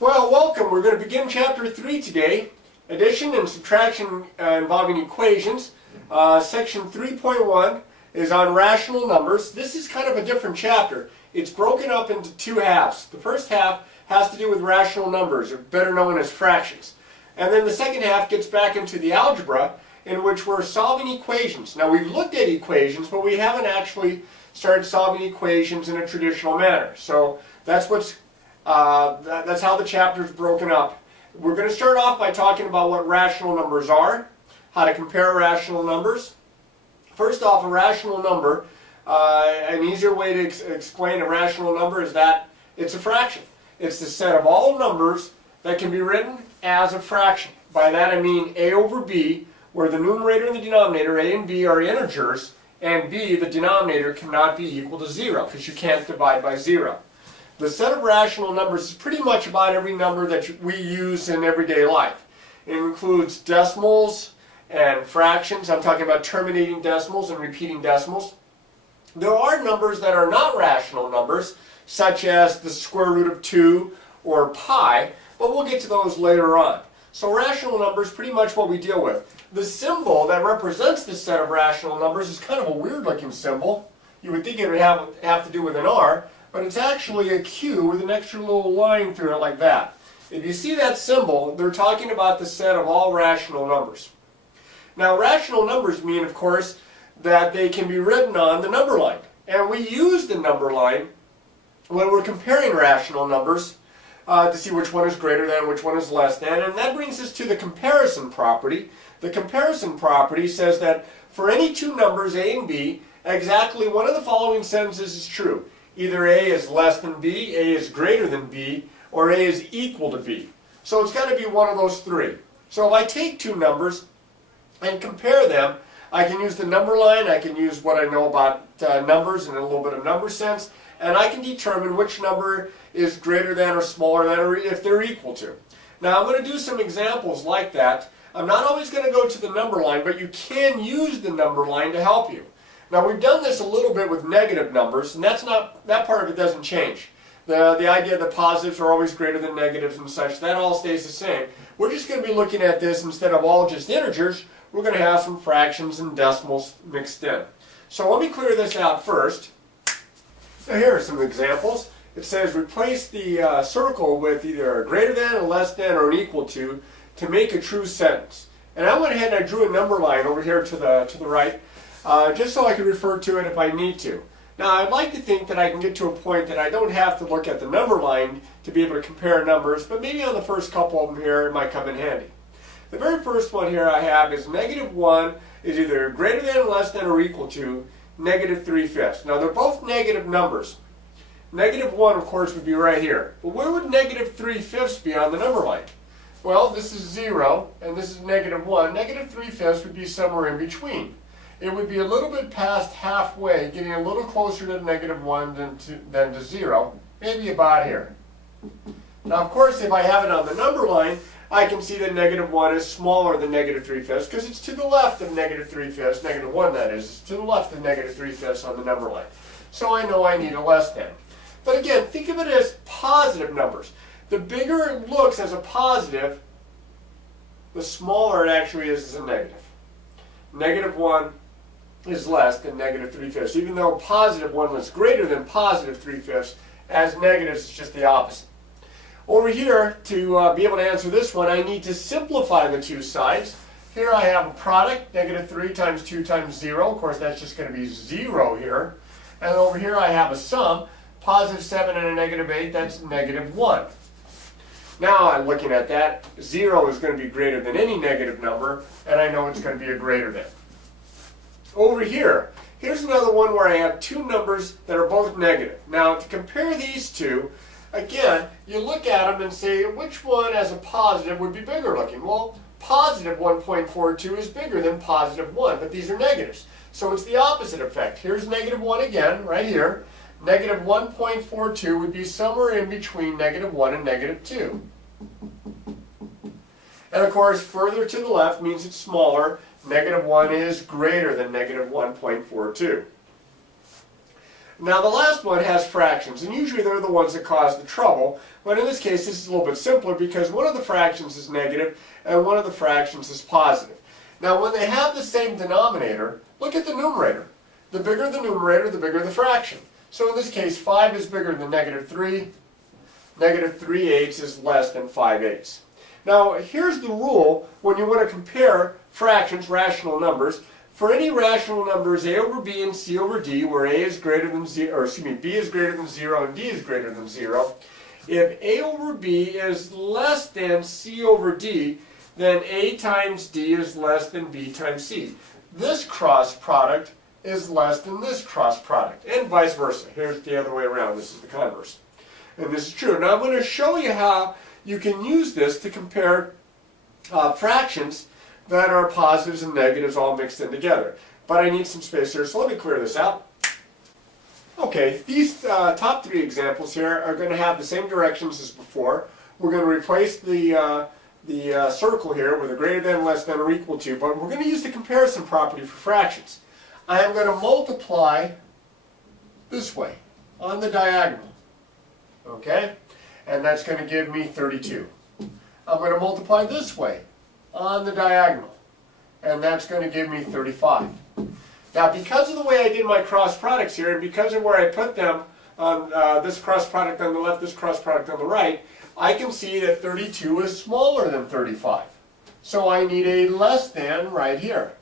Well, welcome. We're going to begin Chapter 3 today. Addition and subtraction involving equations. Section 3.1 is on rational numbers. This is kind of a different chapter. It's broken up into two halves. The first half has to do with rational numbers, or better known as fractions. And then the second half gets back into the algebra, in which we're solving equations. Now, we've looked at equations, but we haven't actually started solving equations in a traditional manner. So that's that's how the chapter is broken up. We're going to start off by talking about what rational numbers are, how to compare rational numbers. First off, a rational number, an easier way to explain a rational number is that it's a fraction. It's the set of all numbers that can be written as a fraction. By that I mean a over b, where the numerator and the denominator, a and b, are integers, and b, the denominator, cannot be equal to 0, because you can't divide by 0. The set of rational numbers is pretty much about every number that we use in everyday life. It includes decimals and fractions. I'm talking about terminating decimals and repeating decimals. There are numbers that are not rational numbers, such as the square root of 2 or pi, but we'll get to those later on. So rational numbers, pretty much what we deal with. The symbol that represents this set of rational numbers is kind of a weird looking symbol. You would think it would have to do with an R, but it's actually a Q with an extra little line through it like that. If you see that symbol, they're talking about the set of all rational numbers. Now, rational numbers mean, of course, that they can be written on the number line. And we use the number line when we're comparing rational numbers to see which one is greater than, which one is less than. And that brings us to the comparison property. The comparison property says that for any two numbers, a and b, exactly one of the following sentences is true. Either a is less than b, a is greater than b, or a is equal to b. So it's got to be one of those three. So if I take two numbers and compare them, I can use the number line, I can use what I know about numbers and a little bit of number sense, and I can determine which number is greater than or smaller than, or if they're equal to. Now I'm going to do some examples like that. I'm not always going to go to the number line, but you can use the number line to help you. Now we've done this a little bit with negative numbers, and that part of it doesn't change. The idea that positives are always greater than negatives and such, that all stays the same. We're just going to be looking at this instead of all just integers. We're going to have some fractions and decimals mixed in. So let me clear this out first. Now here are some examples. It says replace the circle with either a greater than, a less than, or an equal to make a true sentence. And I went ahead and I drew a number line over here to the right, just so I could refer to it if I need to. Now I'd like to think that I can get to a point that I don't have to look at the number line to be able to compare numbers, but maybe on the first couple of them here it might come in handy. The very first one here I have is negative 1 is either greater than, less than, or equal to negative 3/5. Now they're both negative numbers. Negative 1, of course, would be right here. But where would negative 3/5 be on the number line? Well, this is 0, and this is negative 1. Negative 3/5 would be somewhere in between. It would be a little bit past halfway, getting a little closer to negative 1 than to 0, maybe about here. Now, of course, if I have it on the number line, I can see that negative 1 is smaller than negative 3/5 because it's to the left of negative 3/5, negative 1 that is, it's to the left of negative 3/5 on the number line. So I know I need a less than. But again, think of it as positive numbers. The bigger it looks as a positive, the smaller it actually is as a negative. Negative 1 is less than negative 3/5. Even though positive 1 is greater than positive 3/5, as negatives it's just the opposite. Over here, to be able to answer this one, I need to simplify the two sides. Here I have a product, negative 3 times 2 times 0. Of course, that's just going to be 0 here. And over here I have a sum, positive 7 and a negative 8, that's negative 1. Now I'm looking at that, 0 is going to be greater than any negative number, and I know it's going to be a greater than. Over here, here's another one where I have two numbers that are both negative. Now to compare these two, again, you look at them and say, which one as a positive would be bigger looking? Well, positive 1.42 is bigger than positive 1, but these are negatives. So it's the opposite effect. Here's negative 1 again, right here. Negative 1.42 would be somewhere in between negative 1 and negative 2. And of course, further to the left means it's smaller. Negative 1 is greater than negative 1.42. Now the last one has fractions, and usually they're the ones that cause the trouble, but in this case this is a little bit simpler because one of the fractions is negative and one of the fractions is positive. Now when they have the same denominator, look at the numerator. The bigger the numerator, the bigger the fraction. So in this case 5 is bigger than negative 3, negative 3/8 is less than 5/8. Now here's the rule when you want to compare fractions, rational numbers. For any rational numbers a over b and c over d, where a is greater than 0, or excuse me, b is greater than 0 and d is greater than 0, if a over b is less than c over d, then a times d is less than b times c. This cross product is less than this cross product, and vice versa. Here's the other way around. This is the converse. And this is true. Now I'm going to show you how you can use this to compare fractions that are positives and negatives all mixed in together. But I need some space here, so let me clear this out. Okay, these top three examples here are going to have the same directions as before. We're going to replace the circle here with a greater than, less than, or equal to, but we're going to use the comparison property for fractions. I am going to multiply this way on the diagonal, okay? And that's going to give me 32. I'm going to multiply this way on the diagonal, and that's going to give me 35. Now because of the way I did my cross products here, and because of where I put them on this cross product on the left, this cross product on the right, I can see that 32 is smaller than 35. So I need a less than right here.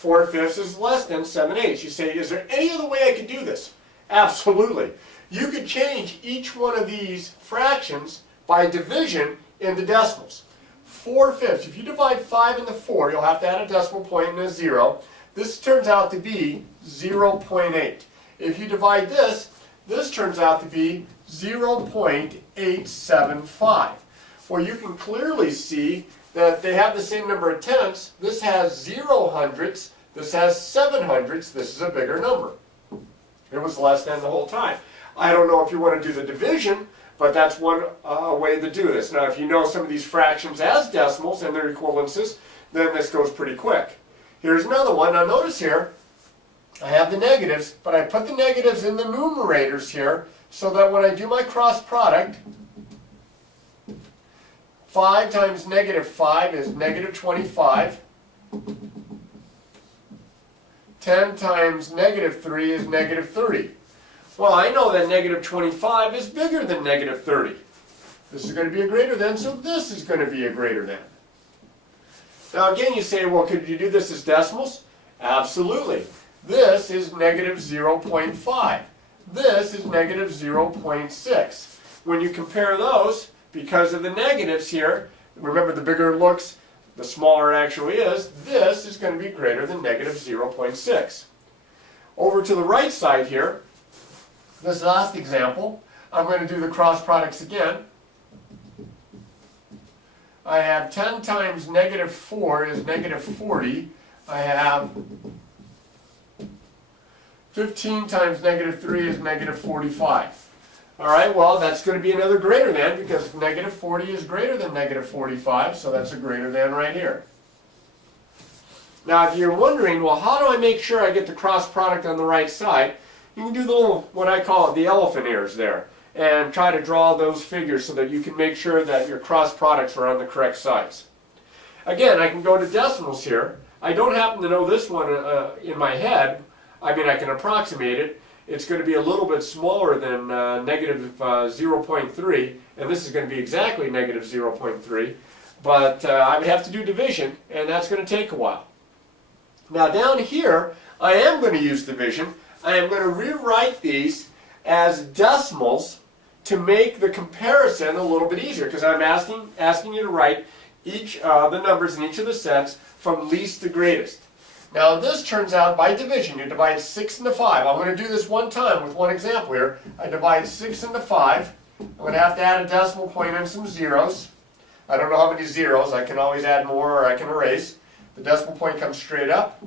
4/5 is less than 7/8. You say, is there any other way I could do this? Absolutely. You could change each one of these fractions by division into decimals. 4/5. If you divide 5 into 4, you'll have to add a decimal point and a 0. This turns out to be 0.8. If you divide this, this turns out to be 0.875. Well, you can clearly see that they have the same number of tenths. This has 0 hundredths, this has 7 hundredths, this is a bigger number. It was less than the whole time. I don't know if you want to do the division, but that's one way to do this. Now if you know some of these fractions as decimals and their equivalences, then this goes pretty quick. Here's another one. Now notice here, I have the negatives, but I put the negatives in the numerators here so that when I do my cross product, 5 times negative 5 is negative 25. 10 times negative 3 is negative 30. Well, I know that negative 25 is bigger than negative 30. This is going to be a greater than, so this is going to be a greater than. Now again you say, well, could you do this as decimals? Absolutely. This is negative 0.5. This is negative 0.6. When you compare those, because of the negatives here, remember the bigger it looks, the smaller it actually is, this is going to be greater than negative 0.6. Over to the right side here, this last example, I'm going to do the cross products again. I have 10 times negative 4 is negative 40. I have 15 times negative 3 is negative 45. All right, well, that's going to be another greater than because negative 40 is greater than negative 45, so that's a greater than right here. Now, if you're wondering, well, how do I make sure I get the cross product on the right side? You can do the little, what I call it, the elephant ears there, and try to draw those figures so that you can make sure that your cross products are on the correct sides. Again, I can go to decimals here. I don't happen to know this one in my head. I mean, I can approximate it. It's going to be a little bit smaller than negative 0.3, and this is going to be exactly negative 0.3, but I would have to do division, and that's going to take a while. Now down here, I am going to use division. I am going to rewrite these as decimals to make the comparison a little bit easier, because I'm asking you to write each the numbers in each of the sets from least to greatest. Now this turns out by division, you divide 6 into 5. I'm going to do this one time with one example here. I divide 6 into 5. I'm going to have to add a decimal point and some zeros. I don't know how many zeros. I can always add more or I can erase. The decimal point comes straight up.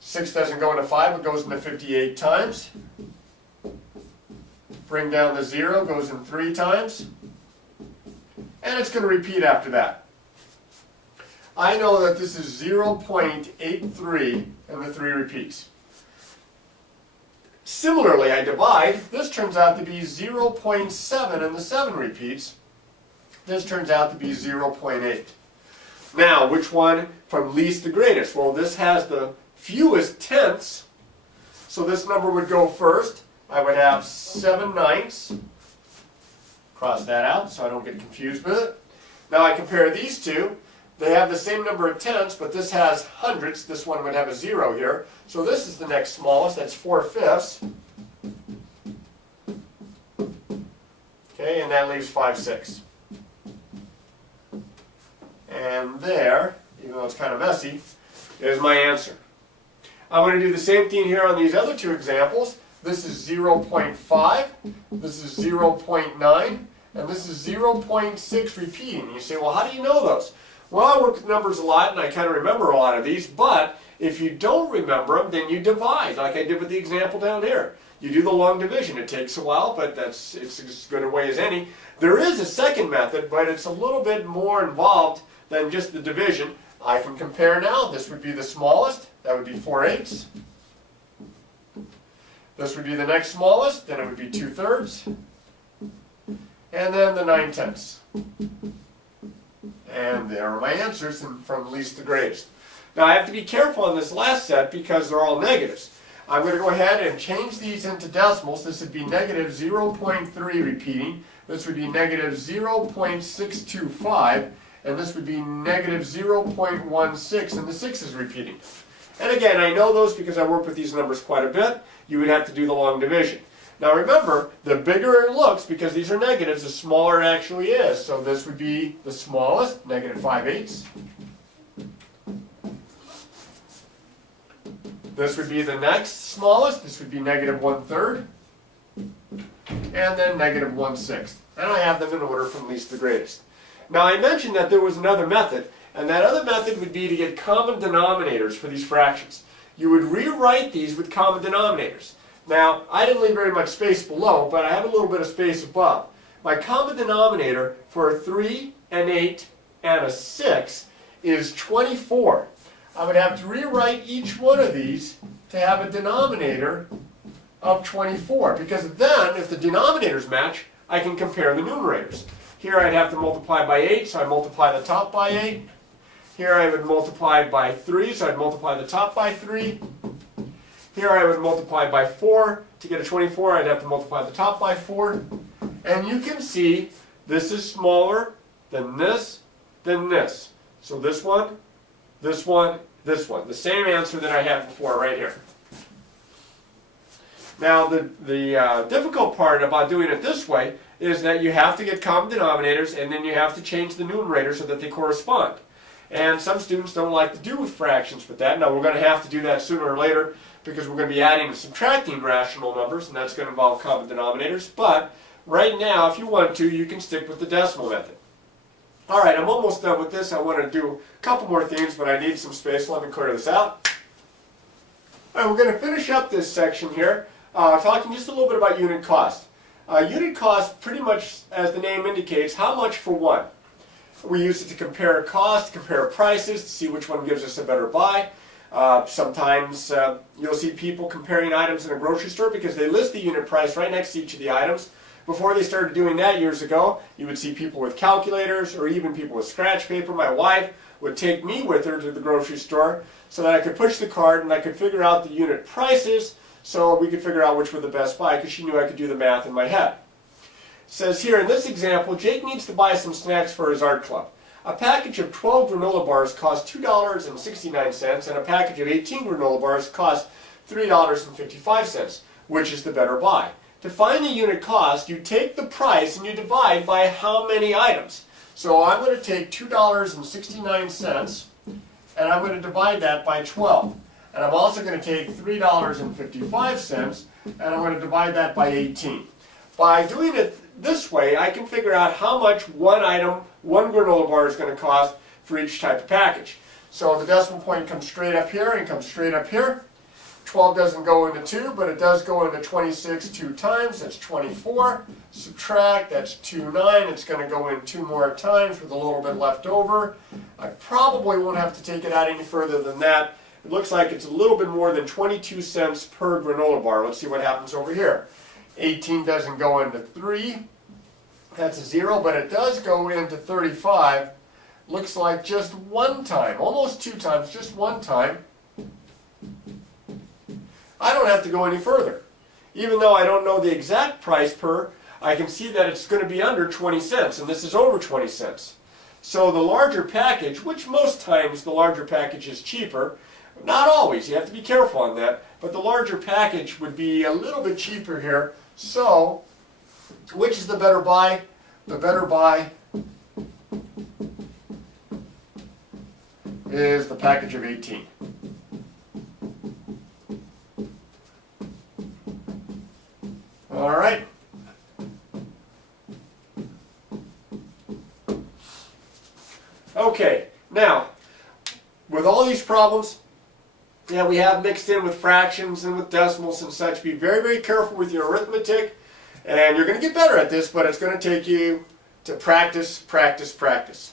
6 doesn't go into 5, it goes into 58 times. Bring down the 0, goes in 3 times. And it's going to repeat after that. I know that this is 0.83 and the 3 repeats. Similarly, I divide. This turns out to be 0.7 and the 7 repeats. This turns out to be 0.8. Now, which one from least to greatest? Well, this has the fewest tenths, so this number would go first. I would have 7/9. Cross that out so I don't get confused with it. Now I compare these two. They have the same number of tenths, but this has hundredths. This one would have a 0 here. So this is the next smallest. That's 4/5. Okay, and that leaves 5/6. And there, even though it's kind of messy, is my answer. I'm going to do the same thing here on these other two examples. This is 0.5, this is 0.9, and this is 0.6 repeating. You say, well, how do you know those? Well, I work with numbers a lot, and I kind of remember a lot of these, but if you don't remember them, then you divide, like I did with the example down here. You do the long division. It takes a while, but it's as good a way as any. There is a second method, but it's a little bit more involved than just the division. I can compare now. This would be the smallest. That would be 4/8. This would be the next smallest. Then it would be 2/3. And then the 9/10. And there are my answers from least to greatest. Now I have to be careful on this last set because they're all negatives. I'm going to go ahead and change these into decimals. This would be negative 0.3 repeating. This would be negative 0.625. And this would be negative 0.16, and the 6 is repeating. And again, I know those because I work with these numbers quite a bit. You would have to do the long division. Now remember, the bigger it looks, because these are negatives, the smaller it actually is. So this would be the smallest, negative 5/8. This would be the next smallest. This would be negative 1/3. And then negative 1/6. And I have them in order from least to greatest. Now I mentioned that there was another method, and that other method would be to get common denominators for these fractions. You would rewrite these with common denominators. Now, I didn't leave very much space below, but I have a little bit of space above. My common denominator for a 3, an 8, and a 6 is 24. I would have to rewrite each one of these to have a denominator of 24, because then, if the denominators match, I can compare the numerators. Here I'd have to multiply by 8, so I multiply the top by 8. Here I would multiply by 3, so I'd multiply the top by 3. Here I would multiply by 4. To get a 24, I'd have to multiply the top by 4. And you can see this is smaller than this, than this. So this one, this one, this one. The same answer that I had before right here. Now the difficult part about doing it this way is that you have to get common denominators, and then you have to change the numerator so that they correspond. And some students don't like to do with fractions with that. Now we're going to have to do that sooner or later because we're going to be adding and subtracting rational numbers, and that's going to involve common denominators. But right now, if you want to, you can stick with the decimal method. Alright, I'm almost done with this. I want to do a couple more things, but I need some space. Let me clear this out. Alright, we're going to finish up this section here, talking just a little bit about unit cost. Unit cost, pretty much as the name indicates, how much for one. We use it to compare cost, compare prices, to see which one gives us a better buy. Sometimes you'll see people comparing items in a grocery store because they list the unit price right next to each of the items. Before they started doing that years ago, you would see people with calculators or even people with scratch paper. My wife would take me with her to the grocery store so that I could push the cart and I could figure out the unit prices so we could figure out which were the best buy because she knew I could do the math in my head. It says here in this example, Jake needs to buy some snacks for his art club. A package of 12 granola bars costs $2.69 and a package of 18 granola bars costs $3.55. Which is the better buy? To find the unit cost, you take the price and you divide by how many items. So I'm going to take $2.69 and I'm going to divide that by 12. And I'm also going to take $3.55 and I'm going to divide that by 18. By doing it this way, I can figure out how much one item, one granola bar is going to cost for each type of package. So the decimal point comes straight up here and comes straight up here. 12 doesn't go into 2, but it does go into 26 2 times. That's 24. Subtract, that's 2 9. It's going to go in 2 more times with a little bit left over. I probably won't have to take it out any further than that, it looks like it's a little bit more than 22 cents per granola bar. Let's see what happens over here. 18 doesn't go into 3. That's a 0, but it does go into 35. Looks like just one time, almost 2 times, just one time. I don't have to go any further. Even though I don't know the exact price per, I can see that it's going to be under 20 cents, and this is over 20 cents. So the larger package, which most times the larger package is cheaper, not always, you have to be careful on that, but the larger package would be a little bit cheaper here. So, which is the better buy? The better buy is the package of 18. All right. Okay, now, with all these problems that we have mixed in with fractions and with decimals and such, be very, very careful with your arithmetic, and you're going to get better at this, but it's going to take you to practice, practice, practice.